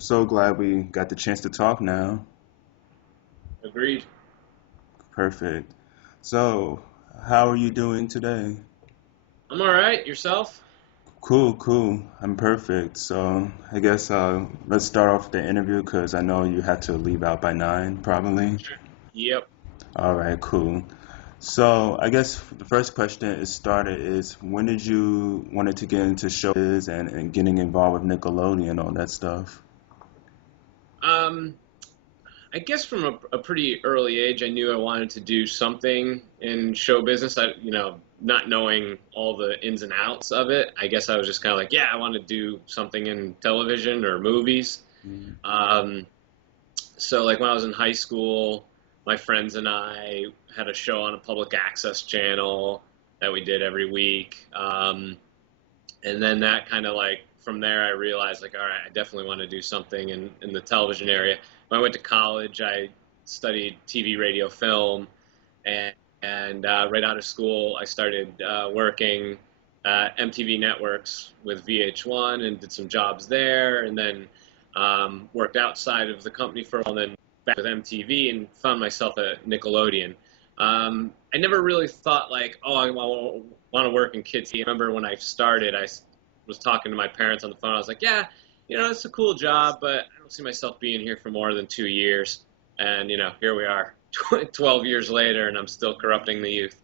So glad we got the chance to talk now. Agreed. Perfect. So, how are you doing today? I'm all right. Yourself? Cool, cool. I'm perfect. So, I guess let's start off the interview because I know you had to leave out by 9, probably. Sure. Yep. All right, cool. So, I guess the first question is started is when did you wanted to get into shows and getting involved with Nickelodeon, all that stuff? Um, I guess from a pretty early age, I knew I wanted to do something in show business. Not knowing all the ins and outs of it, I guess I was just kind of like, yeah, I want to do something in television or movies. Mm. Um, so like when I was in high school, my friends and I had a show on a public access channel that we did every week. And then that kind of like from there I realized like all right, I definitely want to do something in the television area. When I went to college, I studied TV, radio, film, and right out of school I started working at MTV Networks with VH1 and did some jobs there, and then worked outside of the company for a while, and then back with MTV and found myself at Nickelodeon. I never really thought like, oh, I want to work in kids. I remember when I started, was talking to my parents on the phone. I was like, yeah, it's a cool job, but I don't see myself being here for more than 2 years. And here we are, 12 years later, and I'm still corrupting the youth.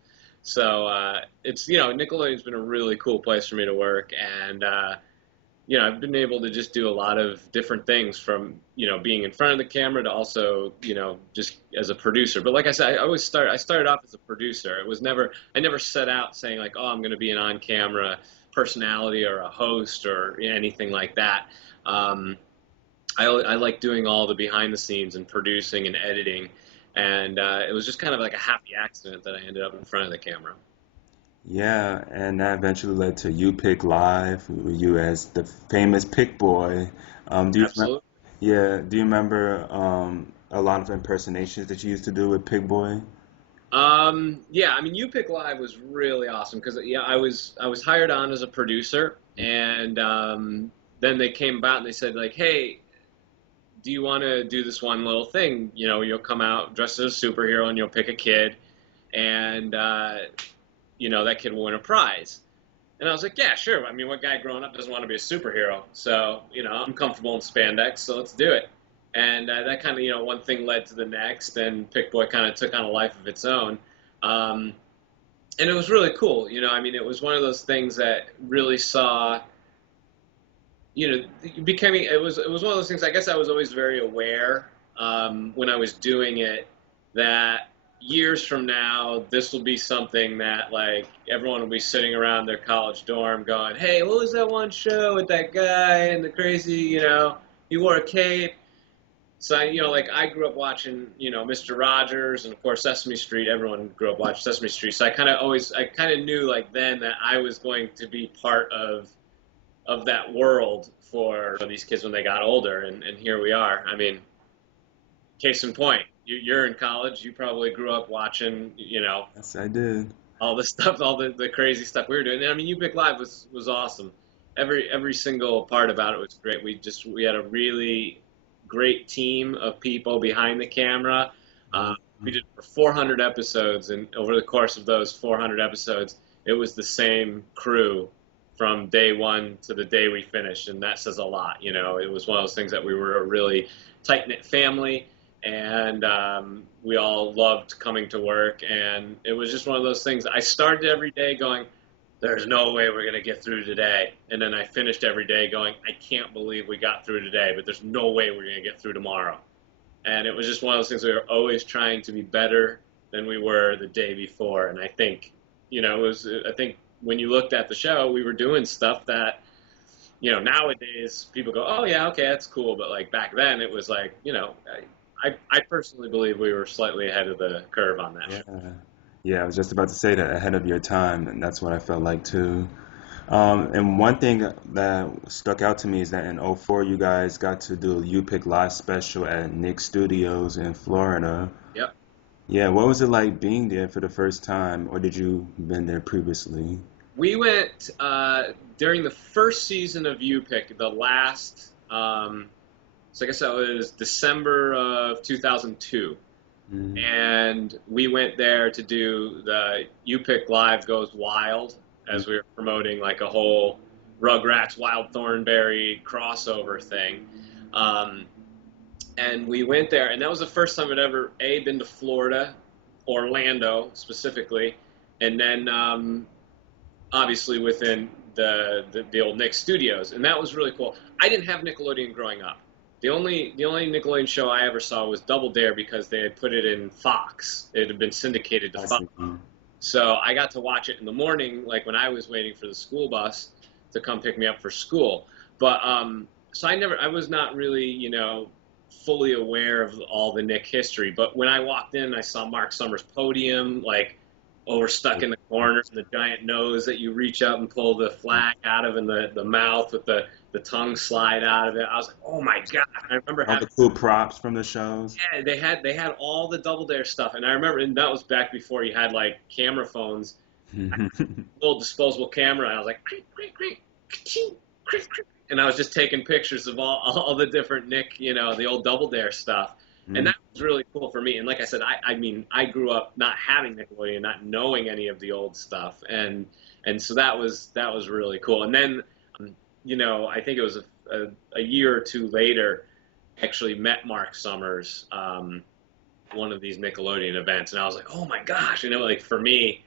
So it's Nickelodeon's been a really cool place for me to work, and I've been able to just do a lot of different things from, being in front of the camera to also, just as a producer. But like I said, I started off as a producer. I never set out saying like, oh, I'm going to be an on-camera personality or a host or anything like that. Um, I like doing all the behind the scenes and producing and editing. And it was just kind of like a happy accident that I ended up in front of the camera. Yeah, and that eventually led to You Pick Live, with you as the famous Pick Boy. Do you remember? Absolutely. Yeah, do you remember a lot of impersonations that you used to do with Pick Boy? Yeah, I mean, You Pick Live was really awesome because yeah, I was hired on as a producer, and then they came about and they said like, hey, do you want to do this one little thing? You'll come out dressed as a superhero and you'll pick a kid, and that kid will win a prize. And I was like, yeah, sure. I mean, what guy growing up doesn't want to be a superhero? So, I'm comfortable in spandex, so let's do it. And that kind of, one thing led to the next, and Pick Boy kind of took on a life of its own. Um, and it was really cool. I mean, it was one of those things that really saw, becoming, it was one of those things, I guess I was always very aware when I was doing it that years from now, this will be something that like everyone will be sitting around their college dorm going, "Hey, what was that one show with that guy and the crazy, he wore a cape?" So like I grew up watching, Mr. Rogers and of course Sesame Street. Everyone grew up watching Sesame Street. So I kind of knew like then that I was going to be part of that world for these kids when they got older, and here we are. I mean, case in point, you're in college. You probably grew up watching, Yes, I did. all the stuff, all the crazy stuff we were doing. And I mean, You Pick Live was awesome. Every single part about it was great. We had a really great team of people behind the camera. We did over 400 episodes, and over the course of those 400 episodes, it was the same crew from day one to the day we finished, and that says a lot. It was one of those things that we were a really tight knit family, and we all loved coming to work, and it was just one of those things. I started every day going, there's no way we're going to get through today, and then I finished every day going, I can't believe we got through today, but there's no way we're going to get through tomorrow. And it was just one of those things. We were always trying to be better than we were the day before, and I think I think when you looked at the show, we were doing stuff that nowadays people go, oh yeah, okay, that's cool, but like back then it was like, I personally believe we were slightly ahead of the curve on that Yeah. show. Yeah, I was just about to say that ahead of your time, and that's what I felt like too. And one thing that stuck out to me is that in '04 you guys got to do a You Pick Live special at Nick Studios in Florida. Yep. Yeah, what was it like being there for the first time, or did you been there previously? We went during the first season of You Pick, the last So I guess that was December of 2002. Mm. And we went there to do the You Pick Live Goes Wild as we were promoting like a whole Rugrats Wild Thornberry crossover thing. Um, and we went there, and that was the first time I'd ever been to Florida, Orlando specifically, and then obviously within the old Nick Studios, and that was really cool. I didn't have Nickelodeon growing up. The only Nickelodeon show I ever saw was Double Dare because they had put it in Fox. It had been syndicated to I Fox. see. So I got to watch it in the morning, like when I was waiting for the school bus to come pick me up for school. But so I was not really, fully aware of all the Nick history. But when I walked in, I saw Mark Summers' podium, like over stuck in the corner, and the giant nose that you reach up and pull the flag out of, and the mouth with the tongue slide out of it. I was like, oh my god! I remember All having the cool props from the shows. yeah, they had all the Double Dare stuff, and I remember, and that was back before you had like camera phones, little disposable camera. And I was like, creak, creak, creak, ka-ching, creak, creak. And I was just taking pictures of all the different Nick, the old Double Dare stuff, and that was really cool for me. And like I said, I mean, I grew up not having Nickelodeon, not knowing any of the old stuff, and so that was really cool. And then, I think it was a year or two later, actually met Mark Summers, one of these Nickelodeon events, and I was like, oh my gosh, like for me,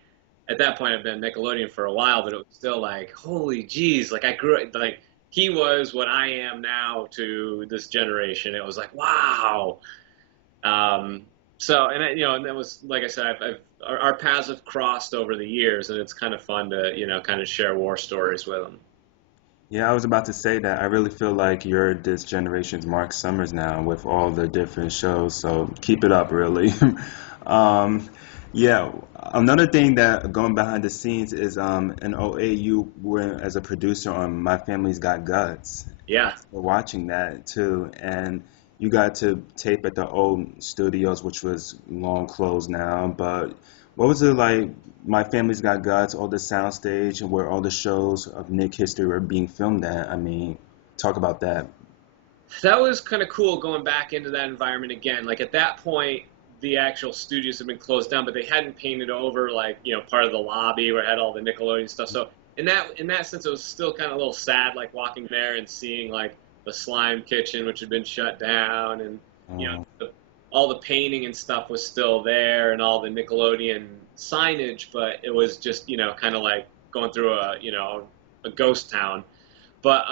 at that point I've been Nickelodeon for a while, but it was still like, holy geez, like I grew up, like he was what I am now to this generation. It was like, wow. So, and and that was, like I said, our paths have crossed over the years, and it's kind of fun to, kind of share war stories with them. Yeah, I was about to say that. I really feel like you're this generation's Mark Summers now with all the different shows. So keep it up, really. um, yeah, another thing that going behind the scenes is in '08 you were as a producer on My Family's Got Guts. Yeah. We're watching that too, and you got to tape at the old studios, which was long closed now. But what was it like? My Family's Got Guts, all the soundstage, and where all the shows of Nick history were being filmed at. I mean, talk about that. That was kind of cool going back into that environment again. Like at that point, the actual studios had been closed down, but they hadn't painted over like part of the lobby where it had all the Nickelodeon stuff. So in that sense, it was still kind of a little sad, like walking there and seeing like the Slime Kitchen, which had been shut down, and Oh, all the painting and stuff was still there, and all the Nickelodeon signage, but it was just kind of like going through a ghost town. But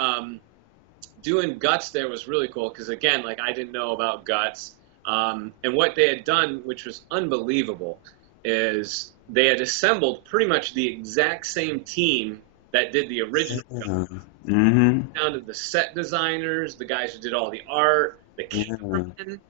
doing Guts there was really cool because again, like I didn't know about Guts, and what they had done, which was unbelievable, is they had assembled pretty much the exact same team that did the original yeah. Mm-hmm. down to the set designers, the guys who did all the art, the Yeah. cameramen,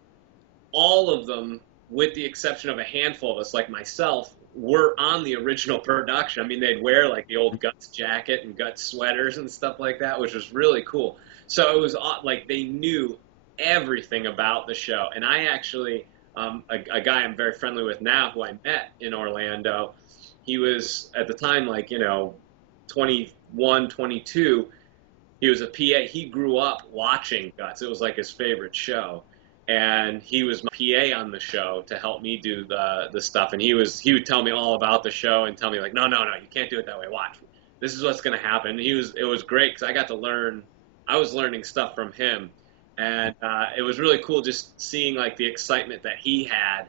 all of them, with the exception of a handful of us, like myself, were on the original production. I mean, they'd wear like the old Guts jacket and Guts sweaters and stuff like that, which was really cool. So it was like they knew everything about the show. And I actually, a guy I'm very friendly with now who I met in Orlando, he was at the time like, 21, 22. He was a PA. He grew up watching Guts. It was like his favorite show. And he was my PA on the show to help me do the stuff. And he would tell me all about the show and tell me like, no, you can't do it that way. Watch, this is what's going to happen. It was great because I got to learn. I was learning stuff from him, and it was really cool just seeing like the excitement that he had,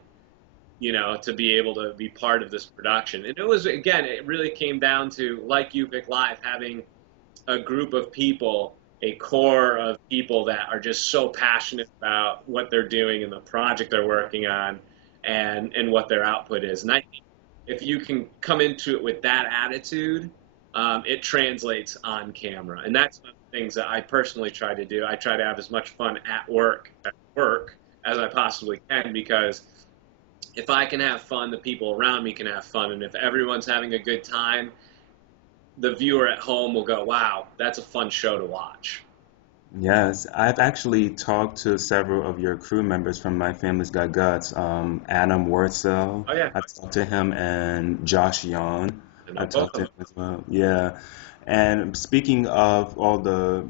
to be able to be part of this production. And it was, again, it really came down to, like You Pick Live, having a group of people, a core of people that are just so passionate about what they're doing and the project they're working on, and what their output is. And I think if you can come into it with that attitude, it translates on camera. And that's one of the things that I personally try to do. I try to have as much fun at work as I possibly can, because if I can have fun, the people around me can have fun. And if everyone's having a good time, the viewer at home will go, wow, that's a fun show to watch. Yes, I've actually talked to several of your crew members from My Family's Got Guts. Adam Wurtzel, Oh, yeah. I talked to him, and Josh Yon, I know I both talked of to them. him as well. Yeah, And speaking of all the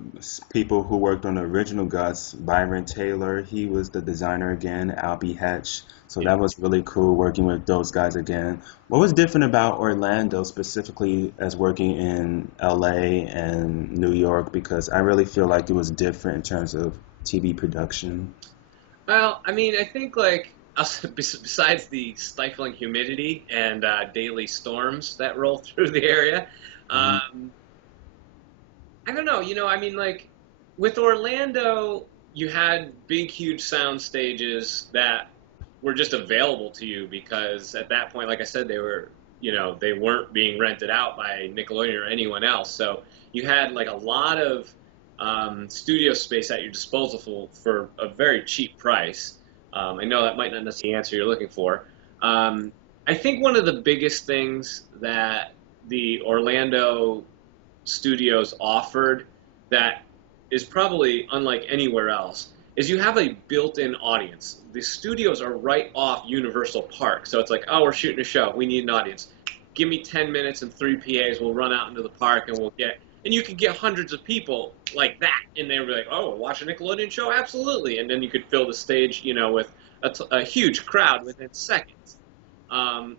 people who worked on the original Guts, Byron Taylor, he was the designer again, Albie Hetch. So that was really cool working with those guys again. What was different about Orlando specifically as working in LA and New York? Because I really feel like it was different in terms of TV production. Well, I mean, I think like besides the stifling humidity and daily storms that roll through the area, Mhm. um, I don't know. I mean, like with Orlando, you had big, huge sound stages that were just available to you because at that point, like I said, they weren't being rented out by Nickelodeon or anyone else. So you had like a lot of studio space at your disposal for a very cheap price. I know that might not necessarily answer you're looking for. Um, I think one of the biggest things that the Orlando studios offered that is probably unlike anywhere else is you have a built-in audience. The studios are right off Universal Park, so it's like, oh, we're shooting a show, we need an audience. Give me 10 minutes and 3 PAs, we'll run out into the park and and you could get hundreds of people like that, and they would be like, oh, watch a Nickelodeon show, absolutely, and then you could fill the stage, with a huge crowd within seconds.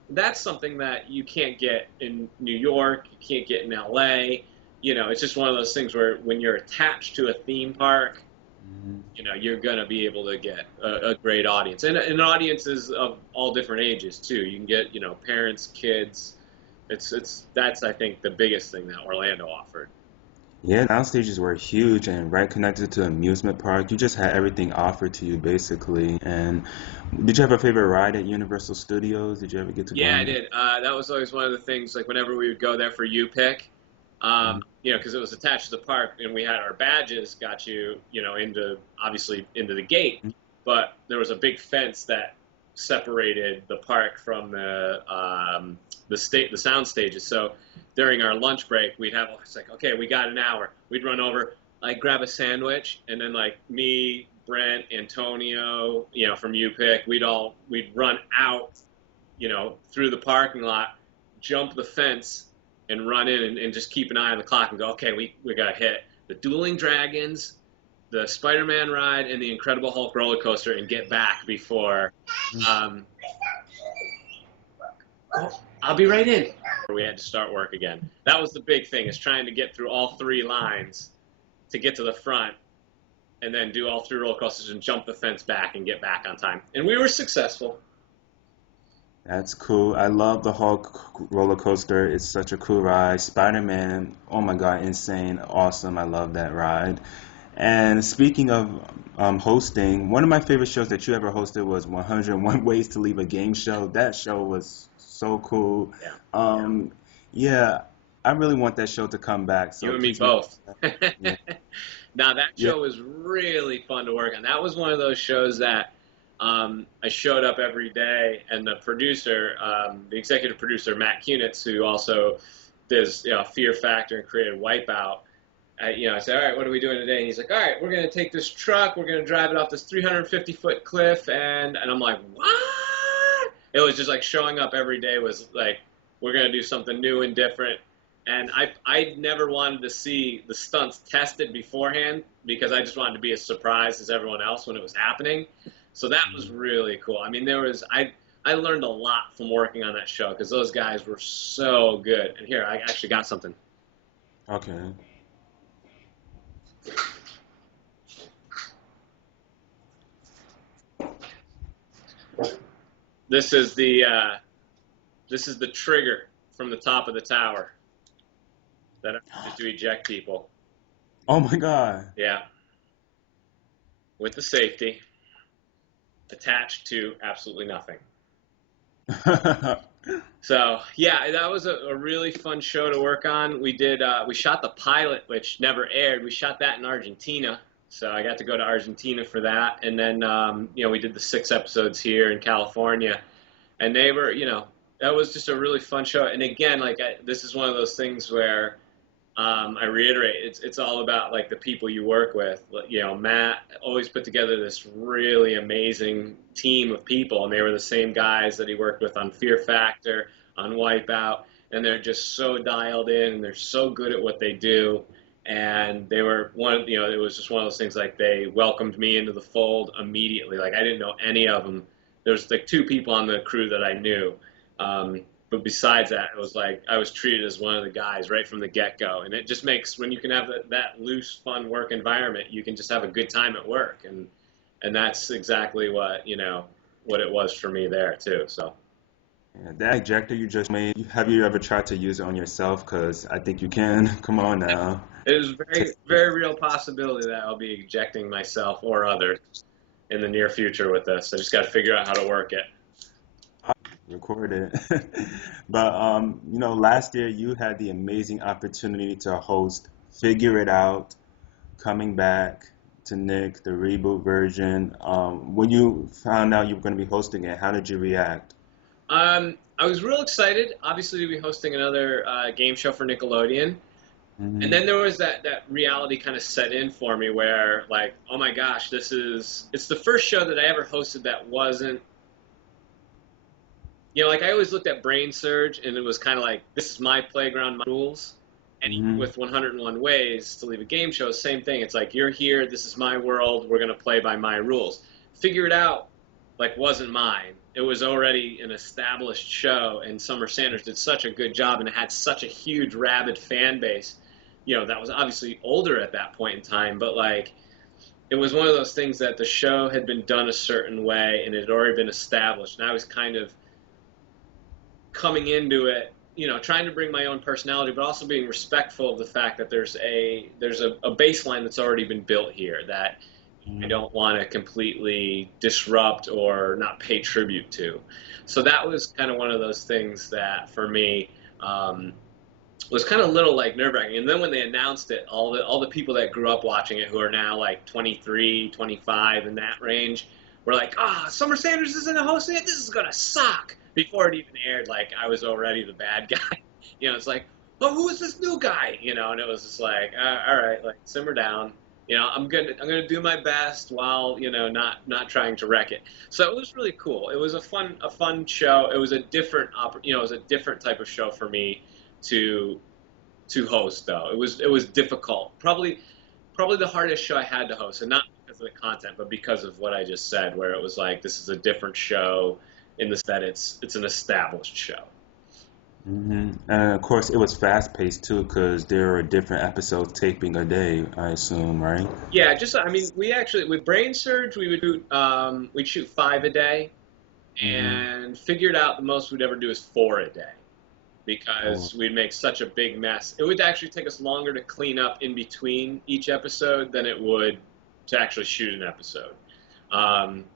That's something that you can't get in New York, you can't get in LA. It's just one of those things where when you're attached to a theme park, Mhm. you're gonna be able to get a great audience, and audiences of all different ages too. You can get, parents, kids. That's I think the biggest thing that Orlando offered. Yeah, now stages were huge and right connected to amusement park. You just had everything offered to you basically. And did you have a favorite ride at Universal Studios? Did you ever get to go Yeah, I on that? did. That was always one of the things. Like whenever we would go there for U-Pick, Mhm. because it was attached to the park, and we had our badges got you, into obviously into the gate, but there was a big fence that separated the park from the sound stages. So during our lunch break, we'd have it's like, okay, we got an hour. We'd run over, like grab a sandwich, and then like me, Brent, Antonio, from U-Pick, we'd run out, through the parking lot, jump the fence, and run in and just keep an eye on the clock and go, okay, we got to hit the Dueling Dragons, the Spider-Man ride, and the Incredible Hulk roller coaster and get back before. Um, I'll be right in. We had to start work again. That was the big thing, is trying to get through all three lines to get to the front and then do all three roller coasters and jump the fence back and get back on time. And we were successful. That's cool. I love the Hulk roller coaster. It's such a cool ride. Spider-Man, oh my God, insane, awesome. I love that ride. And speaking of hosting, one of my favorite shows that you ever hosted was 101 Ways to Leave a Game Show. That show was so cool. Yeah. Um, yeah, I really want that show to come back. You So and me please make both. that. Yeah, Now that yeah. show was really fun to work on. That was one of those shows that I showed up every day, and the producer, the executive producer Matt Kunitz, who also does Fear Factor and created Wipeout. I said, all right, what are we doing today? And he's like, all right, we're going to take this truck, we're going to drive it off this 350-foot cliff, and I'm like, what? It was just like showing up every day was like, we're going to do something new and different. And I never wanted to see the stunts tested beforehand because I just wanted to be as surprised as everyone else when it was happening. So that was really cool. I mean, I learned a lot from working on that show because those guys were so good. And here, I actually got something. Okay. This is the trigger from the top of the tower that I use to eject people. Oh my God. Yeah, with the safety attached to absolutely nothing. So yeah, that was a really fun show to work on. We shot the pilot, which never aired. We shot that in Argentina, so I got to go to Argentina for that. And then we did the 6 episodes here in California, and they were, that was just a really fun show. And again, like this is one of those things where I reiterate, it's all about like the people you work with. Matt always put together this really amazing team of people, and they were the same guys that he worked with on Fear Factor, on Wipeout, and they're just so dialed in, and they're so good at what they do. And they were it was just one of those things, like they welcomed me into the fold immediately. Like I didn't know any of them. There's like two people on the crew that I knew. But besides that, it was like I was treated as one of the guys right from the get-go. And it just makes, when you can have that loose, fun work environment, you can just have a good time at work. And that's exactly what, what it was for me there too. So. Yeah, that ejector you just made, have you ever tried to use it on yourself? Because I think you can. Come on now. It is a very, very real possibility that I'll be ejecting myself or others in the near future with this. I just got to figure out how to work it. Record it. But last year you had the amazing opportunity to host Figure It Out, coming back to Nick, the reboot version. When you found out you were going to be hosting it, how did you react? I was real excited, obviously, to be hosting another game show for Nickelodeon. Mm-hmm. And then there was that reality kind of set in for me where, like, oh my gosh, it's the first show that I ever hosted that wasn't, like I always looked at Brain Surge and it was kind of like, this is my playground, my rules. And Mm-hmm. with 101 Ways to Leave a Game Show, same thing. It's like, you're here, this is my world, we're going to play by my rules. Figure It Out, like, wasn't mine. It was already an established show, and Summer Sanders did such a good job, and it had such a huge, rabid fan base, that was obviously older at that point in time, but, like, it was one of those things that the show had been done a certain way, and it had already been established, and I was kind of coming into it, trying to bring my own personality, but also being respectful of the fact that there's a baseline that's already been built here that I don't want to completely disrupt or not pay tribute to. So that was kind of one of those things that, for me, was kind of a little like nerve-wracking. And then when they announced it, all the people that grew up watching it, who are now like 23, 25, in that range, were like, Summer Sanders isn't hosting it? This is going to suck. Before it even aired, like, I was already the bad guy. It's like, well, who is this new guy? And it was just like, all right, like, simmer down. I'm gonna do my best while not trying to wreck it. So it was really cool. It was a fun show. It was a different it was a different type of show for me to host, though. It was difficult. Probably the hardest show I had to host, and not because of the content, but because of what I just said, where it was like, this is a different show in the that it's an established show. Mm-hmm. And of course, it was fast paced too, because there are different episodes taping a day, I assume, right? Yeah, we actually, with Brain Surge, we would do we'd shoot 5 a day, and figured out the most we'd ever do is 4 a day, because we'd make such a big mess. It would actually take us longer to clean up in between each episode than it would to actually shoot an episode.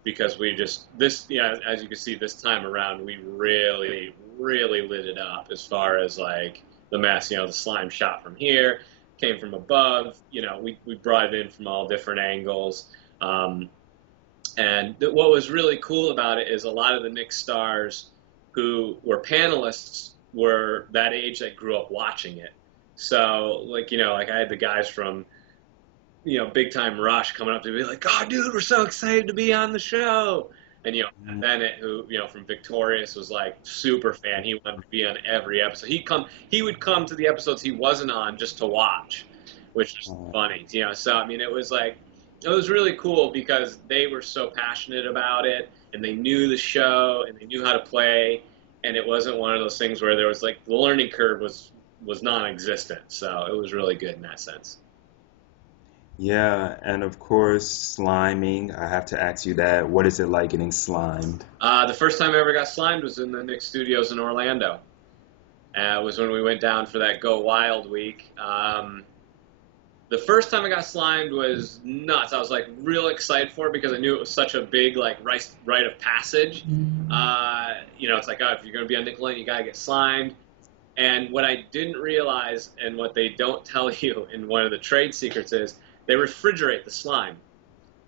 Because we just, as you can see, this time around, we really, really lit it up as far as, like, the mess. The slime shot from here, came from above. We brought it in from all different angles. And what was really cool about it is a lot of the Nick stars who were panelists were that age that grew up watching it. So, like I had the guys from Big Time Rush coming up to me like, "Oh, dude, we're so excited to be on the show." And, Bennett, who, from Victorious, was like super fan. He wanted to be on every episode. He would come to the episodes he wasn't on just to watch, which was funny. So, I mean, it was really cool because they were so passionate about it, and they knew the show, and they knew how to play, and it wasn't one of those things where there was, like, the learning curve was non-existent. So it was really good in that sense. Yeah, and of course, sliming. I have to ask you that. What is it like getting slimed? The first time I ever got slimed was in the Nick Studios in Orlando. It was when we went down for that Go Wild week. The first time I got slimed was nuts. I was, like, real excited for it because I knew it was such a big, like, rite of passage. It's like, if you're going to be on Nickelodeon, you got to get slimed. And what I didn't realize, and what they don't tell you in one of the trade secrets, is they refrigerate the slime.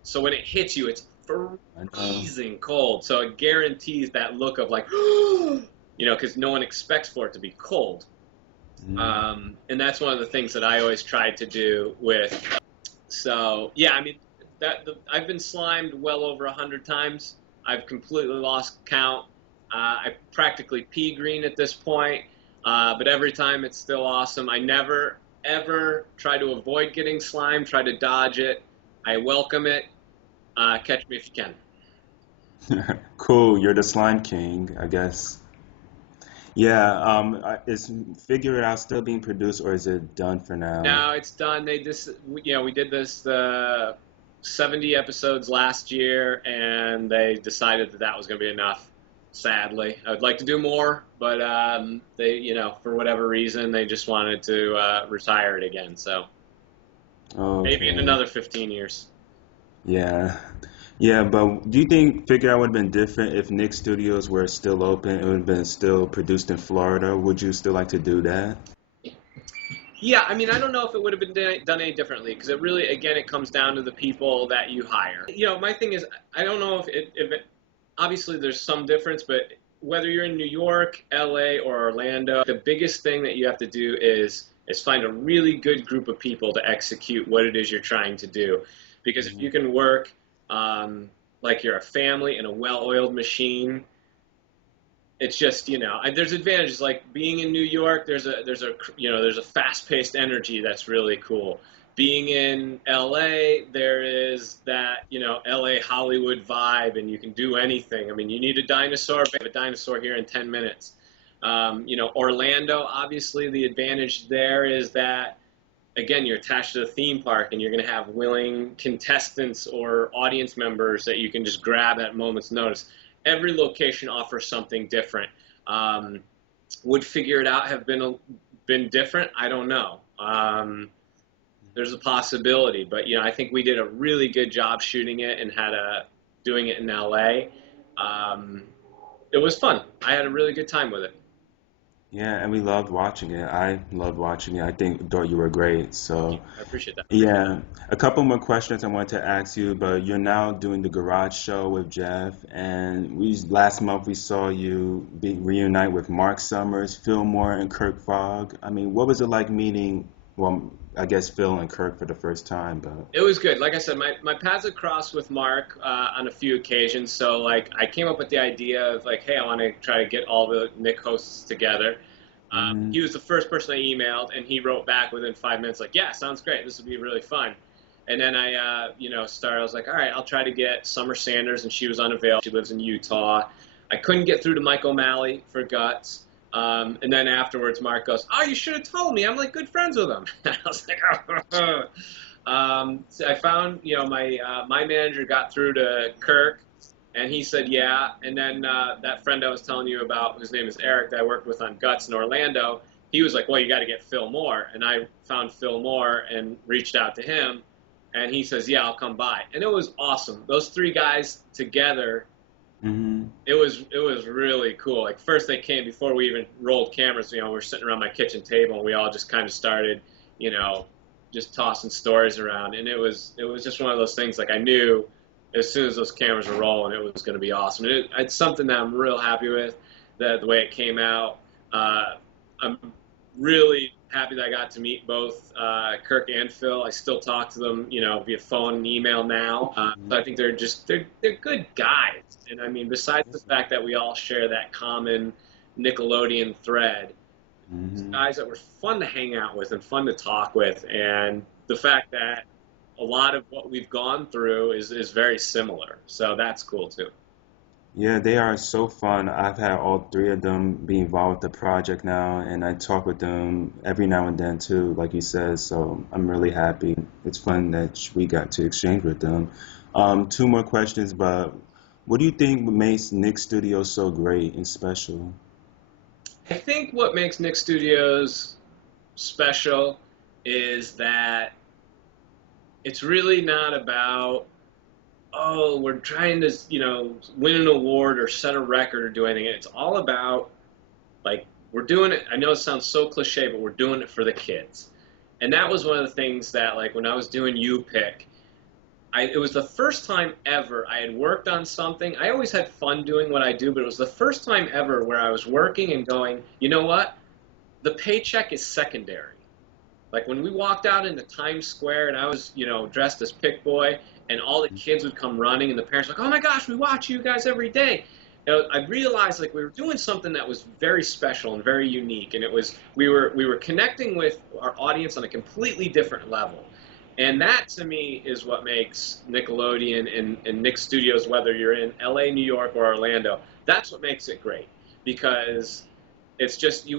So when it hits you, it's freezing cold. So it guarantees that look of, like, because no one expects for it to be cold. And that's one of the things that I always tried to do with. So, yeah, I mean, I've been slimed well over 100 times. I've completely lost count. I practically pea green at this point. But every time it's still awesome. I never, ever try to avoid getting slime, try to dodge it. I welcome it. Catch me if you can. Cool, you're the slime king, I guess. Yeah, is Figure It Out still being produced or is it done for now? No, it's done. We did this 70 episodes last year, and they decided that that was going to be enough. Sadly, I would like to do more, but they, for whatever reason, they just wanted to retire it again. So maybe in Okay. another 15 years. Yeah. Yeah, but do you think Figure Out would have been different if Nick Studios were still open? It would have been still produced in Florida. Would you still like to do that? Yeah, I mean, I don't know if it would have been done any differently because it really, again, it comes down to the people that you hire. My thing is, I don't know if it obviously there's some difference, but whether you're in New York, LA, or Orlando, the biggest thing that you have to do is find a really good group of people to execute what it is you're trying to do. Because if you can work like you're a family in a well-oiled machine, it's just there's advantages like being in New York. There's a fast-paced energy that's really cool. Being in LA, there is that LA Hollywood vibe, and you can do anything. I mean, you need a dinosaur, but have a dinosaur here in 10 minutes. Orlando, obviously, the advantage there is that again, you're attached to the theme park, and you're going to have willing contestants or audience members that you can just grab at a moment's notice. Every location offers something different. Would Figure It Out have been different? I don't know. There's a possibility, but I think we did a really good job shooting it and doing it in LA. It was fun. I had a really good time with it. Yeah, and we loved watching it. I loved watching it. I thought you were great. Yeah, So, I appreciate that. yeah, a couple more questions I wanted to ask you, but you're now doing the Garage Show with Jeff, and we last month we saw you reunite with Mark Summers, Phil Moore, and Kirk Fogg. I mean, what was it like meeting, well, I guess Phil and Kirk for the first time, but It was good. Like I said, my paths had crossed with Mark on a few occasions. So like I came up with the idea of like, hey, I want to try to get all the Nick hosts together. hmm He was the first person I emailed, and he wrote back within 5 minutes, like, yeah, sounds great. This would be really fun. And then started. I was like, all right, I'll try to get Summer Sanders, and she was unavailable. She lives in Utah. I couldn't get through to Mike O'Malley for Guts. And then afterwards, Mark goes, "Oh, you should have told me. I'm like good friends with him." I was like, "Oh." So I found, my manager got through to Kirk, and he said, "Yeah." And then that friend I was telling you about, whose name is Eric, that I worked with on Guts in Orlando, he was like, "Well, you got to get Phil Moore." And I found Phil Moore and reached out to him, and he says, "Yeah, I'll come by." And it was awesome. Those three guys together. hmm It was really cool. Like first they came before we even rolled cameras. We're sitting around my kitchen table and we all just kind of started, you know, just tossing stories around. And it was just one of those things. Like I knew as soon as those cameras were rolling, it was going to be awesome. And it's something that I'm real happy with, the way it came out. I'm really happy that I got to meet both Kirk and Phil. I still talk to them, via phone and email now. So I think they're good guys. And I mean, besides the fact that we all share that common Nickelodeon thread, hmm guys that were fun to hang out with and fun to talk with, and the fact that a lot of what we've gone through is very similar. So that's cool too. Yeah, they are so fun. I've had all three of them be involved with the project now, and I talk with them every now and then too, like you said. So I'm really happy. It's fun that we got to exchange with them. Two more questions, but what do you think makes Nick Studio so great and special? I think what makes Nick Studios special is that it's really not about, oh, we're trying to, win an award or set a record or do anything. It's all about, like, we're doing it. I know it sounds so cliche, but we're doing it for the kids. And that was one of the things that, like, when I was doing U Pick, it was the first time ever I had worked on something. I always had fun doing what I do, but it was the first time ever where I was working and going, you know what? The paycheck is secondary. Like when we walked out into Times Square and I was, dressed as Pick Boy and all the kids would come running and the parents were like, oh my gosh, we watch you guys every day. I realized like we were doing something that was very special and very unique, and it was we were connecting with our audience on a completely different level, and that to me is what makes Nickelodeon and Nick Studios, whether you're in L.A., New York, or Orlando, that's what makes it great because it's just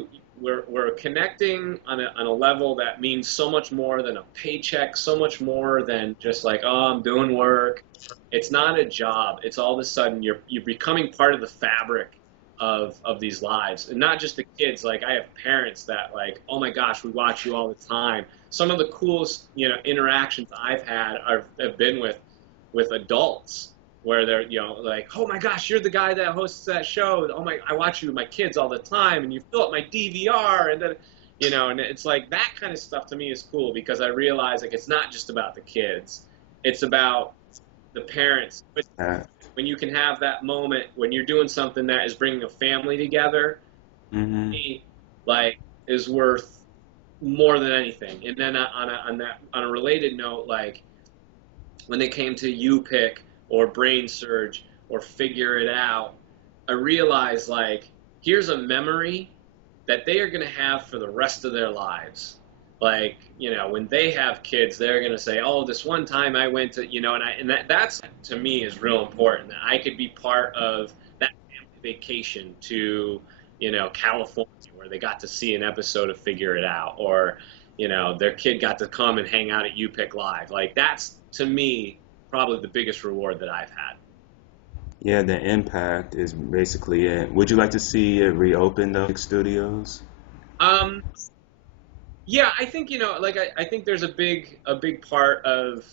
we're connecting on a level that means so much more than a paycheck, so much more than just like, oh, I'm doing work. It's not a job. It's all of a sudden you're becoming part of the fabric of these lives, and not just the kids. Like I have parents that like, oh my gosh, we watch you all the time. Some of the coolest interactions I've had have been with adults where they're like, oh my gosh, you're the guy that hosts that show. Oh my, I watch you with my kids all the time, and you fill up my DVR, and then and it's like that kind of stuff to me is cool because I realize like it's not just about the kids, it's about the parents. But when you can have that moment when you're doing something that is bringing a family together, Mm-hmm. like is worth more than anything. And then on a related note, like when they came to You Pick or Brain Surge or Figure It Out, I realized like here's a memory that they are going to have for the rest of their lives. Like, when they have kids, they're going to say, oh, this one time I went to, and that's to me is real important that I could be part of that family vacation to, California where they got to see an episode of Figure It Out or, their kid got to come and hang out at You Pick Live. Like that's to me probably the biggest reward that I've had. Yeah, the impact is basically it. Would you like to see it reopen the studios? Um, yeah, I think, like I think there's a big part of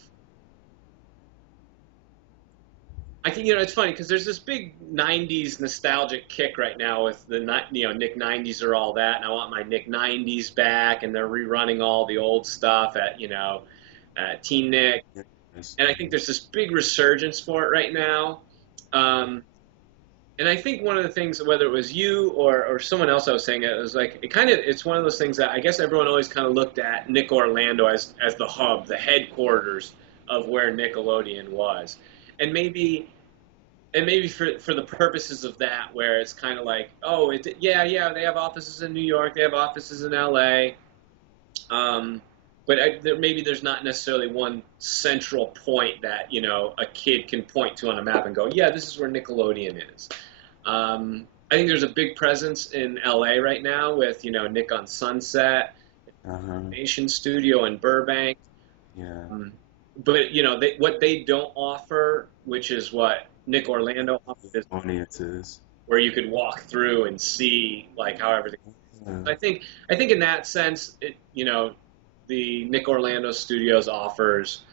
I think it's funny because there's this big '90s nostalgic kick right now with the Nick '90s or all that, and I want my Nick '90s back, and they're rerunning all the old stuff at Teen Nick, Yes. and I think there's this big resurgence for it right now. Um, and I think one of the things, whether it was you or someone else I was saying it was like it's one of those things that I guess everyone always kind of looked at Nick Orlando as the hub, the headquarters of where Nickelodeon was, and maybe for the purposes of that, where it's kind of like, oh, yeah, they have offices in New York, they have offices in L.A., but maybe there's not necessarily one central point that a kid can point to on a map and go, yeah, this is where Nickelodeon is. I think there's a big presence in L.A. right now with Nick on Sunset, Uh-huh. Nation Studio in Burbank. Yeah. But what they don't offer, which is what Nick Orlando offers, is Audiences. where you could walk through and see like how everything. Yeah. I think in that sense, the Nick Orlando Studios offers,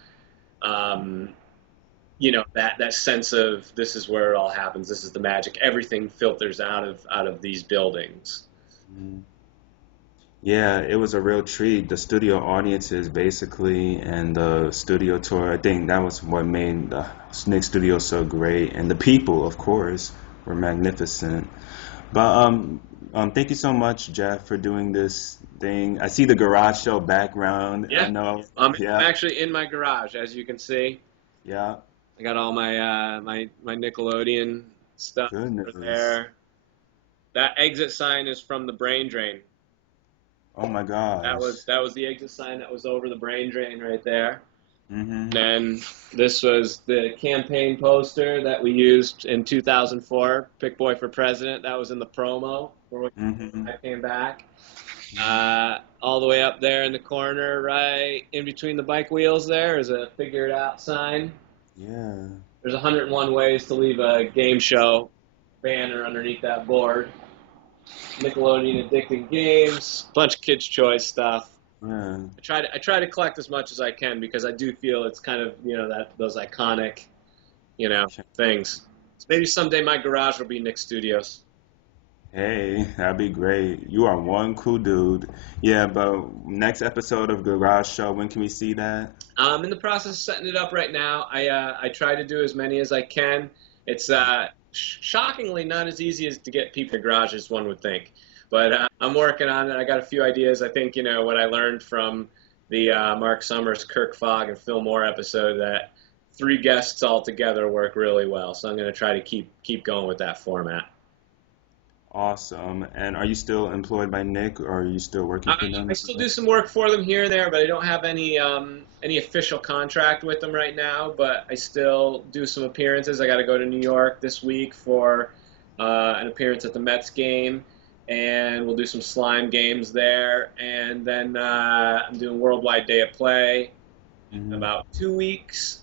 that sense of this is where it all happens. This is the magic. Everything filters out of these buildings. Mhm. Yeah, it was a real treat. The studio audiences, basically, and the studio tour. I think that was what made the Nick Studio so great, and the people, of course, were magnificent. But thank you so much, Jeff, for doing this thing. I see the garage show background. I Yeah, know. I'm Yeah, actually in my garage, as you can see. yeah. I got all my my Nickelodeon stuff over Goodness. there. That exit sign is from the brain drain. Oh my gosh. That was the exit sign that was over the brain drain right there. Mm-hmm. Then this was the campaign poster that we used in 2004, Pick Boy for President. That was in the promo for when Mm-hmm. I came back. All the way up there in the corner, right in between the bike wheels there, is a Figure It Out sign. Yeah. There's 101 ways to leave a game show banner underneath that board. Nickelodeon Addicting Games, bunch of Kids' Choice stuff. Yeah. I try to collect as much as I can because I do feel it's kind of those iconic things. So maybe someday my garage will be Nick Studios. Hey, that'd be great. You are one cool dude. Yeah, but next episode of Garage Show, when can we see that? I'm in the process of setting it up right now. I try to do as many as I can. It's shockingly not as easy as to get people in garage as one would think. But I'm working on it. I got a few ideas. I think what I learned from the Mark Summers, Kirk Fogg, and Phil Moore episode that three guests all together work really well. So I'm going to try to keep going with that format. Awesome. And are you still employed by Nick, or are you still working for I them? still do some work for them here and there, but I don't have any official contract with them right now. But I still do some appearances. I got to go to New York this week for an appearance at the Mets game, and we'll do some slime games there. And then I'm doing Worldwide Day of Play in Hmm. about 2 weeks,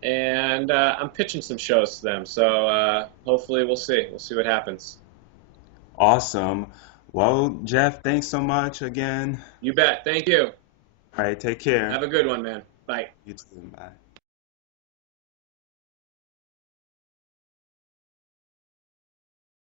and I'm pitching some shows to them. So hopefully we'll see. We'll see what happens. Awesome. Well, Jeff, thanks so much again. You bet. Thank you. All right, take Have care. a good one, man. Bye. You too. Bye.